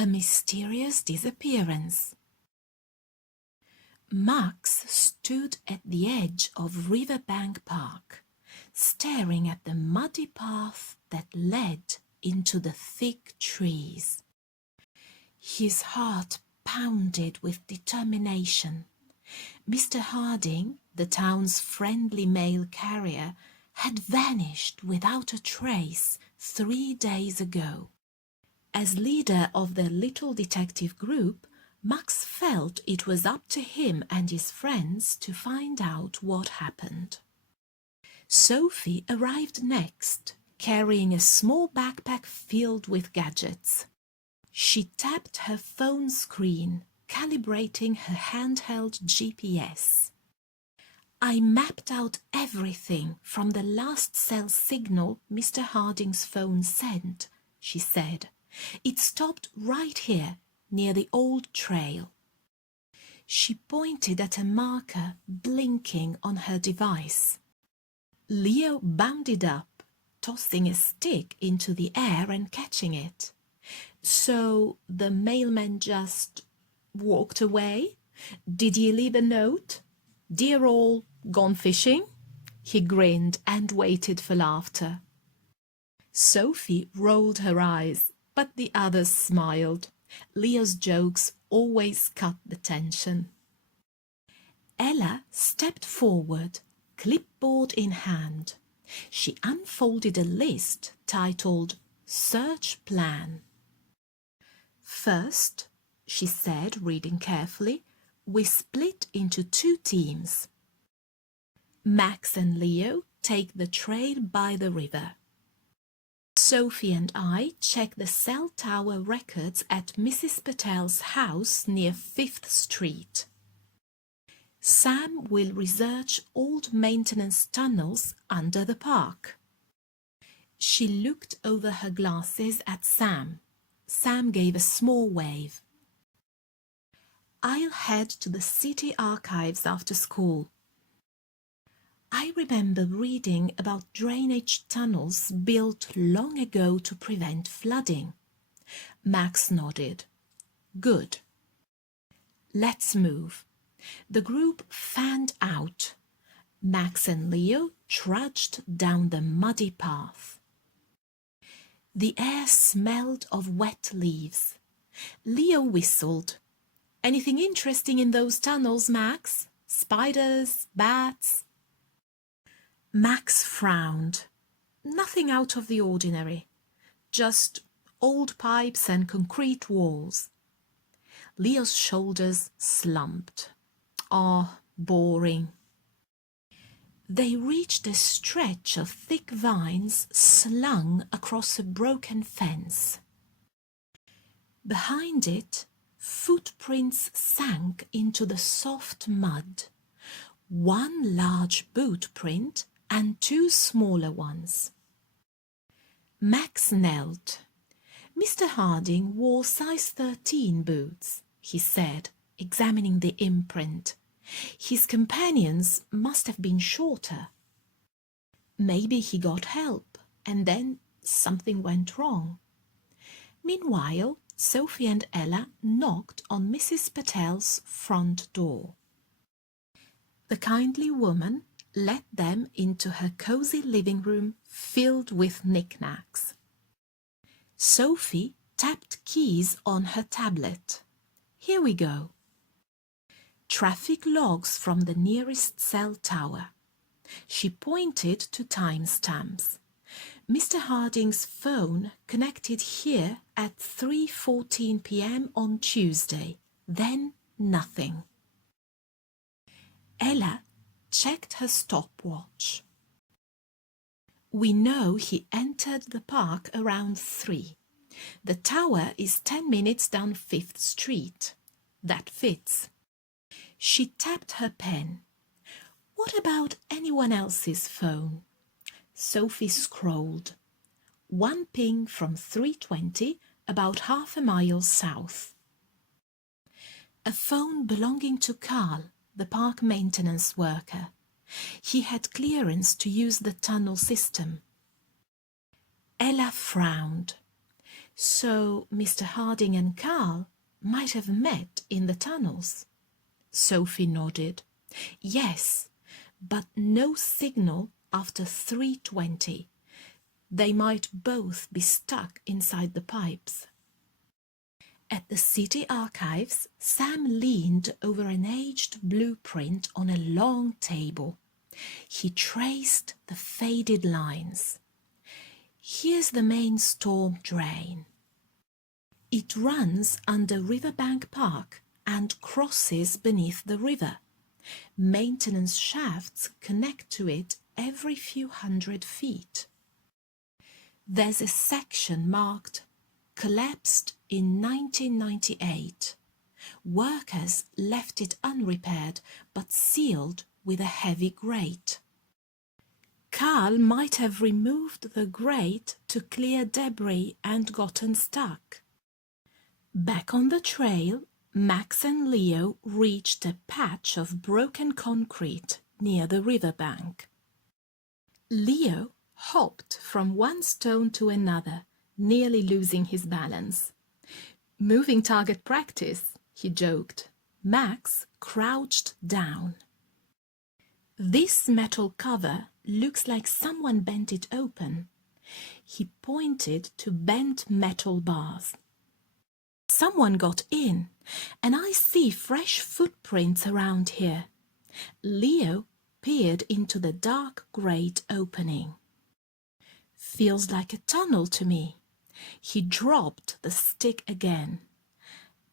A Mysterious Disappearance. Max stood at the edge of Riverbank Park, staring at the muddy path that led into the thick trees. His heart pounded with determination. Mr. Harding, the town's friendly mail carrier, had vanished without a trace 3 days ago. As leader of the little detective group, Max felt it was up to him and his friends to find out what happened. Sophie arrived next, carrying a small backpack filled with gadgets. She tapped her phone screen, calibrating her handheld GPS. "I mapped out everything from the last cell signal Mr. Harding's phone sent," she said. "It stopped right here, near the old trail." She pointed at a marker blinking on her device. Leo bounded up, tossing a stick into the air and catching it. "So the mailman just walked away? Did he leave a note? 'Dear all, gone fishing?'" He grinned and waited for laughter. Sophie rolled her eyes, but the others smiled. Leo's jokes always cut the tension. Ella stepped forward, clipboard in hand. She unfolded a list titled "Search Plan." "First," she said, reading carefully, "we split into 2 teams. Max and Leo take the trail by the river. Sophie and I check the cell tower records at Mrs. Patel's house near 5th Street. Sam will research old maintenance tunnels under the park." She looked over her glasses at Sam. Sam gave a small wave. "I'll head to the city archives after school. I remember reading about drainage tunnels built long ago to prevent flooding." Max nodded. "Good. Let's move." The group fanned out. Max and Leo trudged down the muddy path. The air smelled of wet leaves. Leo whistled. "Anything interesting in those tunnels, Max? Spiders, bats?" Max frowned. "Nothing out of the ordinary. Just old pipes and concrete walls." Leo's shoulders slumped. "Oh, boring." They reached a stretch of thick vines slung across a broken fence. Behind it, footprints sank into the soft mud. One large boot print and 2 smaller ones. Max knelt. "Mr. Harding wore size 13 boots," he said, examining the imprint. "His companions must have been shorter. Maybe he got help, and then something went wrong." Meanwhile, Sophie and Ella knocked on Mrs. Patel's front door. The kindly woman let them into her cozy living room filled with knickknacks. Sophie tapped keys on her tablet. "Here we go." Traffic logs from the nearest cell tower. She pointed to timestamps. Mr. Harding's phone connected here at 3:14 p.m. on Tuesday, then nothing. Ella checked her stopwatch. "We know he entered the park around 3. The tower is 10 minutes down 5th Street. That fits." She tapped her pen. "What about anyone else's phone?" Sophie scrolled. "One ping from 3:20, about half a mile south." A phone belonging to Carl, the park maintenance worker. He had clearance to use the tunnel system. Ella frowned. So Mr. Harding and Carl might have met in the tunnels. Sophie nodded. Yes, but no signal after 3:20. They might both be stuck inside the pipes. At the city archives, Sam leaned over an aged blueprint on a long table. He traced the faded lines. Here's the main storm drain. It runs under Riverbank Park and crosses beneath the river. Maintenance shafts connect to it every few hundred feet. There's a section marked "Collapsed in 1998. Workers left it unrepaired but sealed with a heavy grate." Carl might have removed the grate to clear debris and gotten stuck. Back on the trail, Max and Leo reached a patch of broken concrete near the riverbank. Leo hopped from one stone to another, nearly losing his balance. "Moving target practice," he joked. Max crouched down. "This metal cover looks like someone bent it open." He pointed to bent metal bars. "Someone got in, and I see fresh footprints around here." Leo peered into the dark grate opening. "Feels like a tunnel to me." He dropped the stick again.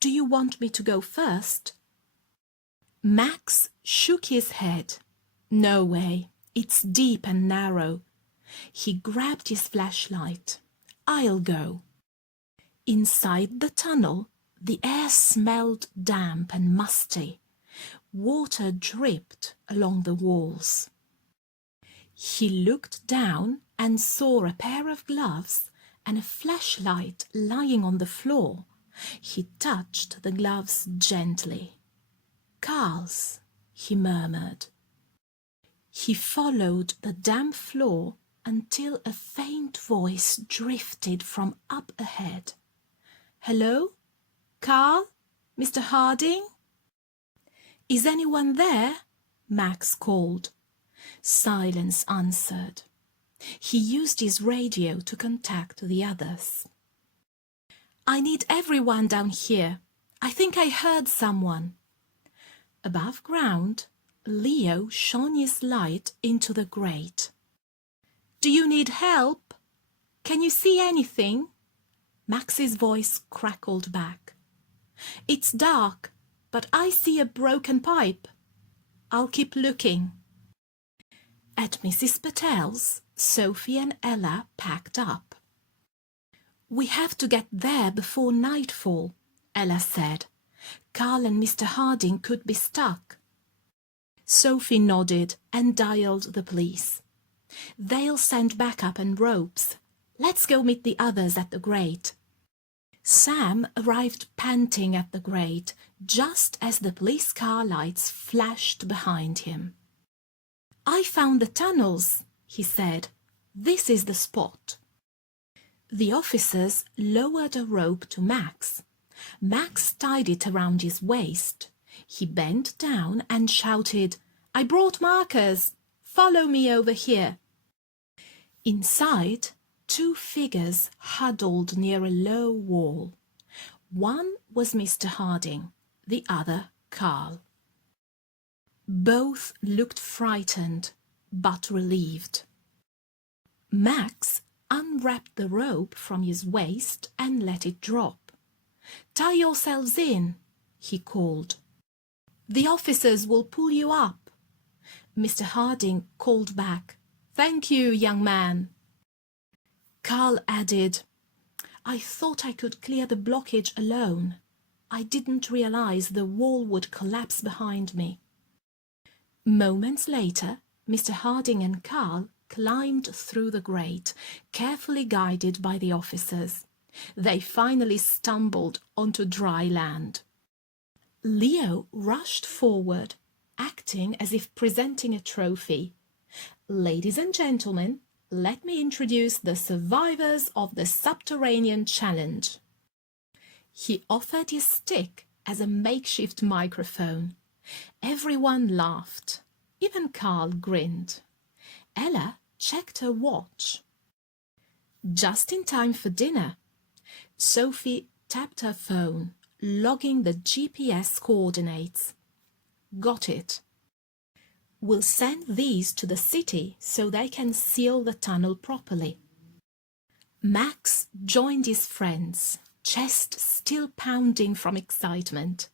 "Do you want me to go first?" Max shook his head. "No way. It's deep and narrow." He grabbed his flashlight. "I'll go." Inside the tunnel, the air smelled damp and musty. Water dripped along the walls. He looked down and saw a pair of gloves and a flashlight lying on the floor. He touched the gloves gently. "Carl's," he murmured. He followed the damp floor until a faint voice drifted from up ahead. "Hello? Carl? Mr. Harding?" "Is anyone there?" Max called. Silence answered. He used his radio to contact the others. "I need everyone down here. I think I heard someone." Above ground, Leo shone his light into the grate. "Do you need help? Can you see anything?" Max's voice crackled back. "It's dark, but I see a broken pipe. I'll keep looking." At Mrs. Patel's, Sophie and Ella packed up. "We have to get there before nightfall," Ella said. "Carl and Mr. Harding could be stuck." Sophie nodded and dialed the police. "They'll send backup and ropes. Let's go meet the others at the grate." Sam arrived panting at the grate just as the police car lights flashed behind him. "I found the tunnels," he said. "This is the spot." The officers lowered a rope to Max. Max tied it around his waist. He bent down and shouted, "I brought markers. Follow me over here." Inside, two figures huddled near a low wall. One was Mr. Harding, the other Carl. Both looked frightened, but relieved. Max unwrapped the rope from his waist and let it drop. "Tie yourselves in," he called. "The officers will pull you up." Mr. Harding called back, "Thank you, young man." Carl added, "I thought I could clear the blockage alone. I didn't realize the wall would collapse behind me." Moments later, Mr. Harding and Carl climbed through the grate, carefully guided by the officers. They finally stumbled onto dry land. Leo rushed forward, acting as if presenting a trophy. "Ladies and gentlemen, let me introduce the survivors of the Subterranean Challenge. He offered his stick as a makeshift microphone. Everyone laughed. Even Carl grinned. Ella checked her watch. Just in time for dinner. Sophie tapped her phone, logging the GPS coordinates. Got it. We'll send these to the city so they can seal the tunnel properly. Max joined his friends, chest still pounding from excitement.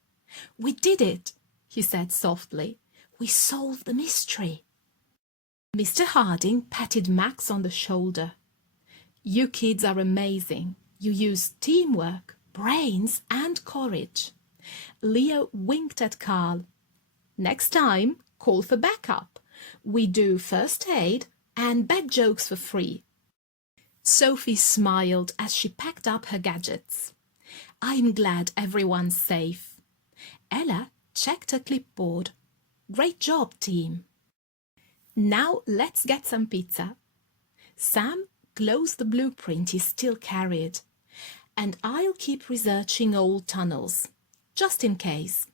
We did it, he said softly. We solved the mystery. Mr. Harding patted Max on the shoulder. You kids are amazing. You use teamwork, brains, and courage. Leo winked at Carl. Next time, call for backup. We do first aid and bad jokes for free. Sophie smiled as she packed up her gadgets. I'm glad everyone's safe. Ella checked her clipboard. Great job, team. Now let's get some pizza. Sam closed the blueprint he still carried. And I'll keep researching old tunnels, just in case.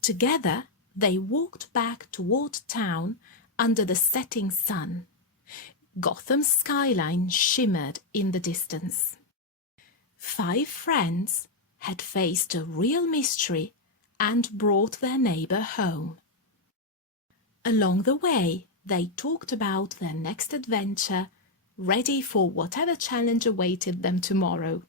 Together, they walked back toward town under the setting sun. Gotham's skyline shimmered in the distance. 5 friends had faced a real mystery and brought their neighbor home. Along the way, they talked about their next adventure, ready for whatever challenge awaited them tomorrow.